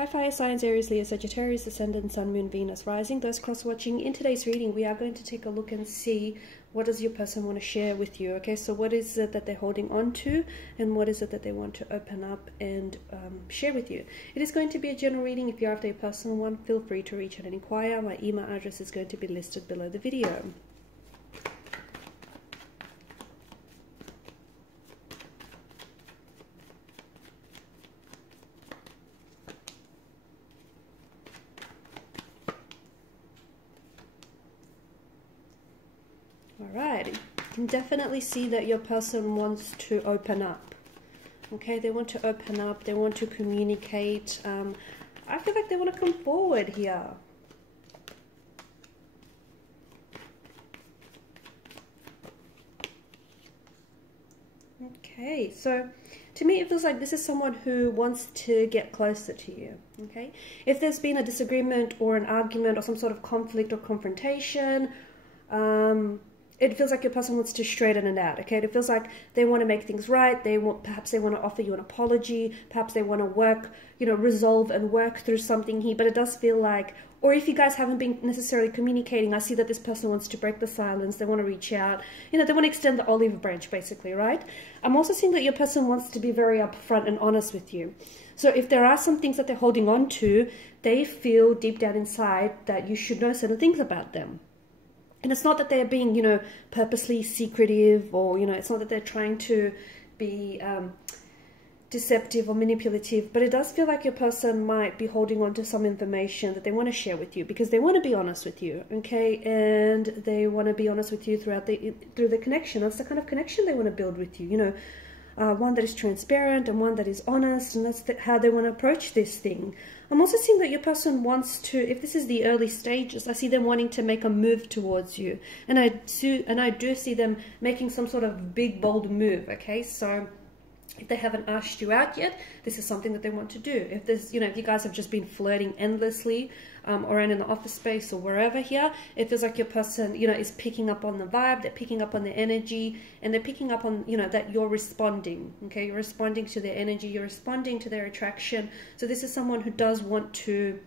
Hi fire signs, Aries, Leo, Sagittarius, Ascendant, Sun, Moon, Venus, Rising. Those cross-watching, in today's reading, we are going to take a look and see what does your person want to share with you. Okay, so what is it that they're holding on to, and what is it that they want to open up and share with you. It is going to be a general reading. If you're after a personal one, feel free to reach out and inquire. My email address is going to be listed below the video. Alright, you can definitely see that your person wants to open up. Okay, they want to open up, they want to communicate. I feel like they want to come forward here. Okay, so to me it feels like this is someone who wants to get closer to you. Okay, if there's been a disagreement or an argument or some sort of conflict or confrontation, it feels like your person wants to straighten it out. Okay, it feels like they want to make things right. Perhaps they want to offer you an apology. Perhaps they want to work, resolve and work through something here. But it does feel like, or if you guys haven't been necessarily communicating, I see that this person wants to break the silence. They want to reach out. They want to extend the olive branch, basically, right? I'm also seeing that your person wants to be very upfront and honest with you. So if there are some things that they're holding on to, they feel deep down inside that you should know certain things about them. And it's not that they're being, purposely secretive, or, it's not that they're trying to be deceptive or manipulative, but it does feel like your person might be holding on to some information that they want to share with you because they want to be honest with you, okay? And they want to be honest with you through the connection. That's the kind of connection they want to build with you, one that is transparent and one that is honest, and that's how they want to approach this thing. I'm also seeing that your person wants to, if this is the early stages, I see them wanting to make a move towards you. And I do see them making some sort of big, bold move, okay? So if they haven't asked you out yet, this is something that they want to do. If there's, if you guys have just been flirting endlessly around in the office space or wherever here, it feels like your person, is picking up on the vibe, they're picking up on the energy, and they're picking up on, that you're responding, okay? You're responding to their energy, you're responding to their attraction. So this is someone who does want to,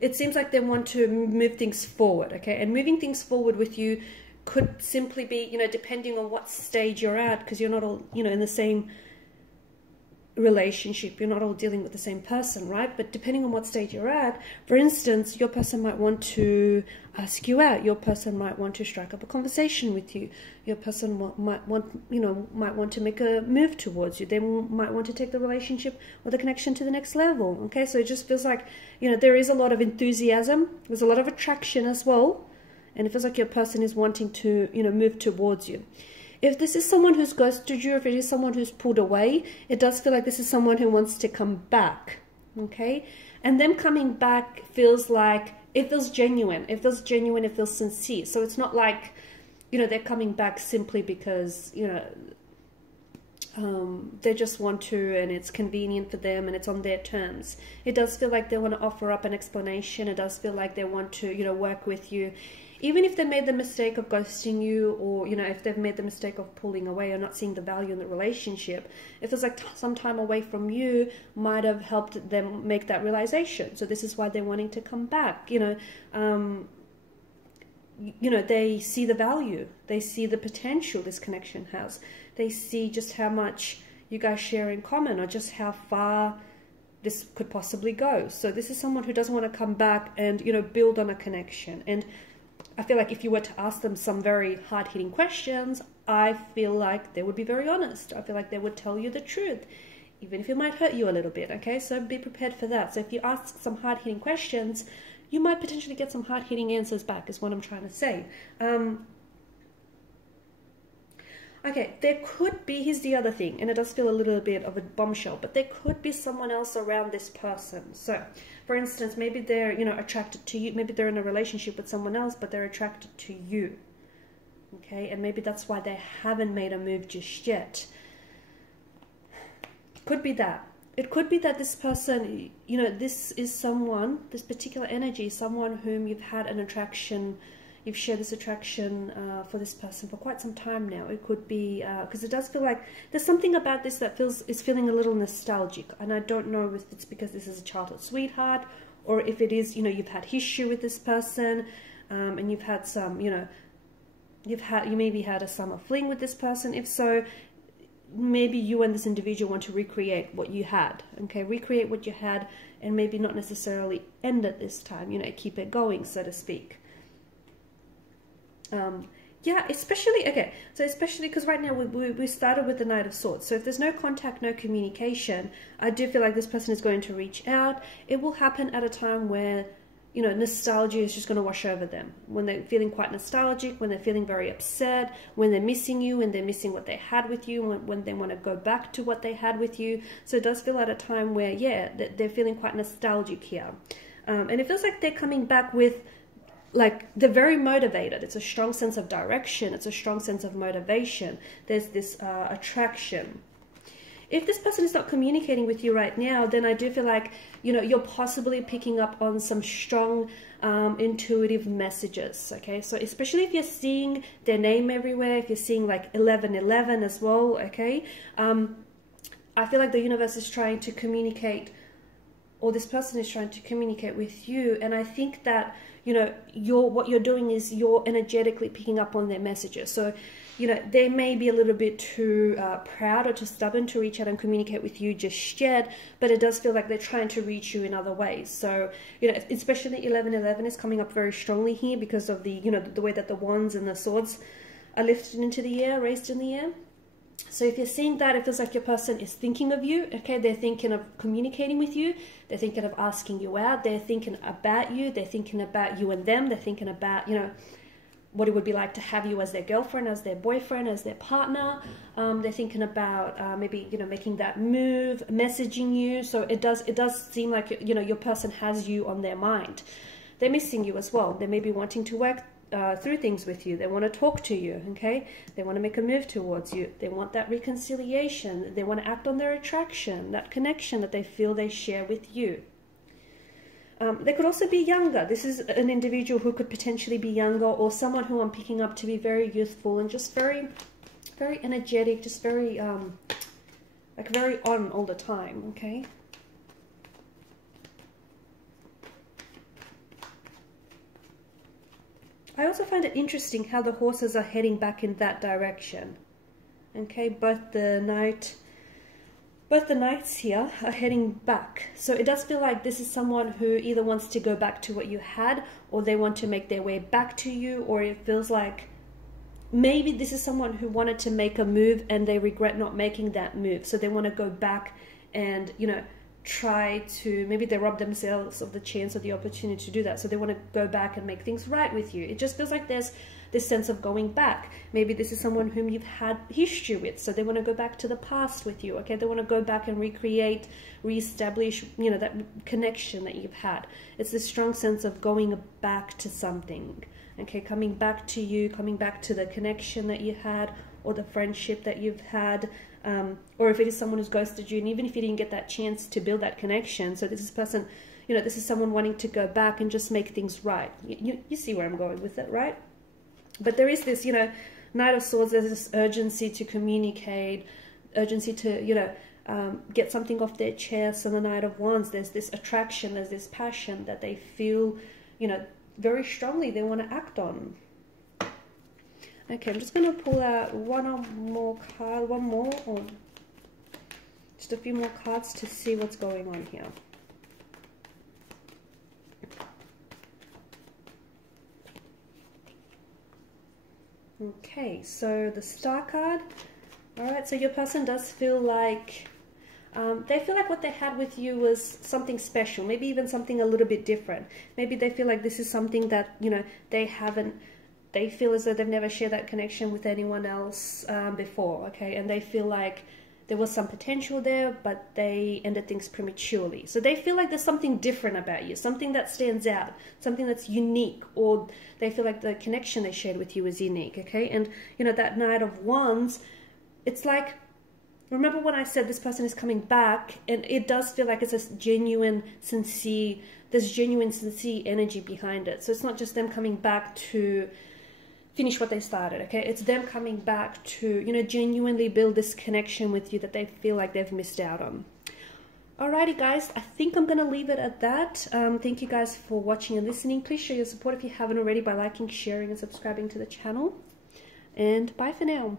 it seems like they want to move things forward, okay? And moving things forward with you could simply be, depending on what stage you're at, because you're not all, in the same relationship, you're not all dealing with the same person, right? But depending on what stage you're at, for instance, your person might want to ask you out, your person might want to strike up a conversation with you, your person might want to make a move towards you, they might want to take the relationship or the connection to the next level, okay? So it just feels like, there is a lot of enthusiasm, there's a lot of attraction as well, and it feels like your person is wanting to, move towards you. If this is someone who's ghosted you, if it is someone who's pulled away, it does feel like this is someone who wants to come back, okay? And them coming back feels like, it feels genuine. It feels genuine, it feels sincere. So it's not like, they're coming back simply because, they just want to and it's convenient for them and it's on their terms. It does feel like they want to offer up an explanation. It does feel like they want to, work with you. Even if they made the mistake of ghosting you, or, if they've made the mistake of pulling away or not seeing the value in the relationship, it feels like some time away from you might have helped them make that realization. So this is why they're wanting to come back. They see the value. They see the potential this connection has. They see just how much you guys share in common, or just how far this could possibly go. So this is someone who doesn't want to come back and, build on a connection. And I feel like if you were to ask them some very hard-hitting questions, I feel like they would be very honest. I feel like they would tell you the truth, even if it might hurt you a little bit, okay? So be prepared for that. So if you ask some hard-hitting questions, you might potentially get some hard-hitting answers back, is what I'm trying to say. Okay, there could be, here's the other thing, and it does feel a little bit of a bombshell, but there could be someone else around this person. So, for instance, maybe they're, attracted to you. Maybe they're in a relationship with someone else, but they're attracted to you. Okay, and maybe that's why they haven't made a move just yet. Could be that. It could be that this person, this is someone, this particular energy, someone whom you've had an attraction, you've shared this attraction for this person for quite some time now. It could be, because it does feel like there's something about this that is feeling a little nostalgic. And I don't know if it's because this is a childhood sweetheart, or if it is, you know, you've had history with this person, and you've had some, you know, you maybe had a summer fling with this person. If so, maybe you and this individual want to recreate what you had, okay? Recreate what you had, and maybe not necessarily end it this time, you know, keep it going, so to speak. Yeah, especially, okay, so especially because right now we started with the Knight of Swords. So if there's no contact, no communication, I do feel like this person is going to reach out. It will happen at a time where, you know, nostalgia is just going to wash over them. When they're feeling quite nostalgic, when they're feeling very upset, when they're missing you, when they're missing what they had with you, when they want to go back to what they had with you. So it does feel at a time where, yeah, they're feeling quite nostalgic here. And it feels like they're coming back with, like, they're very motivated. It's a strong sense of direction. It's a strong sense of motivation. There's this attraction. If this person is not communicating with you right now, then I do feel like, you know, you're possibly picking up on some strong intuitive messages, okay? So especially if you're seeing their name everywhere, if you're seeing like 1111 as well, okay? I feel like the universe is trying to communicate, or this person is trying to communicate with you, and I think that, you know, what you're doing is you're energetically picking up on their messages. So, you know, they may be a little bit too proud or too stubborn to reach out and communicate with you just yet, but it does feel like they're trying to reach you in other ways. So, you know, especially 1111 is coming up very strongly here because of the, you know, the way that the wands and the swords are lifted into the air, raised in the air. So if you're seeing that, it feels like your person is thinking of you, okay? They're thinking of communicating with you. They're thinking of asking you out. They're thinking about you. They're thinking about you and them. They're thinking about, you know, what it would be like to have you as their girlfriend, as their boyfriend, as their partner. They're thinking about maybe, you know, making that move, messaging you. So it does seem like, you know, your person has you on their mind. They're missing you as well. They may be wanting to work through things with you. They want to talk to you, okay? They want to make a move towards you. They want that reconciliation. They want to act on their attraction, that connection that they feel they share with you. They could also be younger. This is an individual who could potentially be younger, or someone who I'm picking up to be very youthful and just very, very energetic, just very, like very on all the time, okay? I also find it interesting how the horses are heading back in that direction. Okay, both the knights here are heading back. So it does feel like this is someone who either wants to go back to what you had, or they want to make their way back to you, or it feels like maybe this is someone who wanted to make a move and they regret not making that move. So they want to go back and, you know, try to, maybe they rob themselves of the chance or the opportunity to do that. So they want to go back and make things right with you. It just feels like there's this sense of going back. Maybe this is someone whom you've had history with, so they want to go back to the past with you, okay? They want to go back and recreate, reestablish, you know, that connection that you've had. It's this strong sense of going back to something, okay? Coming back to you, coming back to the connection that you had, or the friendship that you've had, or if it is someone who's ghosted you, and even if you didn't get that chance to build that connection, so this is person, you know, this is someone wanting to go back and just make things right. You see where I'm going with it, right? But there is this, you know, Knight of Swords, there's this urgency to communicate, urgency to, you know, get something off their chest. And the Knight of Wands, there's this attraction, there's this passion that they feel, you know, very strongly they want to act on. Okay, I'm just going to pull out one more, or just a few more cards to see what's going on here. Okay, so the Star card. Alright, so your person does feel like, they feel like what they had with you was something special, maybe even something a little bit different. Maybe they feel like this is something that, you know, they feel as though they've never shared that connection with anyone else before, okay? And they feel like there was some potential there, but they ended things prematurely. So they feel like there's something different about you, something that stands out, something that's unique, or they feel like the connection they shared with you is unique, okay? And, you know, that Knight of Wands, it's like remember when I said this person is coming back, and it does feel like it's a genuine, sincere, there's genuine, sincere energy behind it. So it's not just them coming back to finish what they started, okay? It's them coming back to, you know, genuinely build this connection with you that they feel like they've missed out on. Alrighty guys, I think I'm gonna leave it at that. Thank you guys for watching and listening. Please show your support if you haven't already by liking, sharing and subscribing to the channel. And bye for now.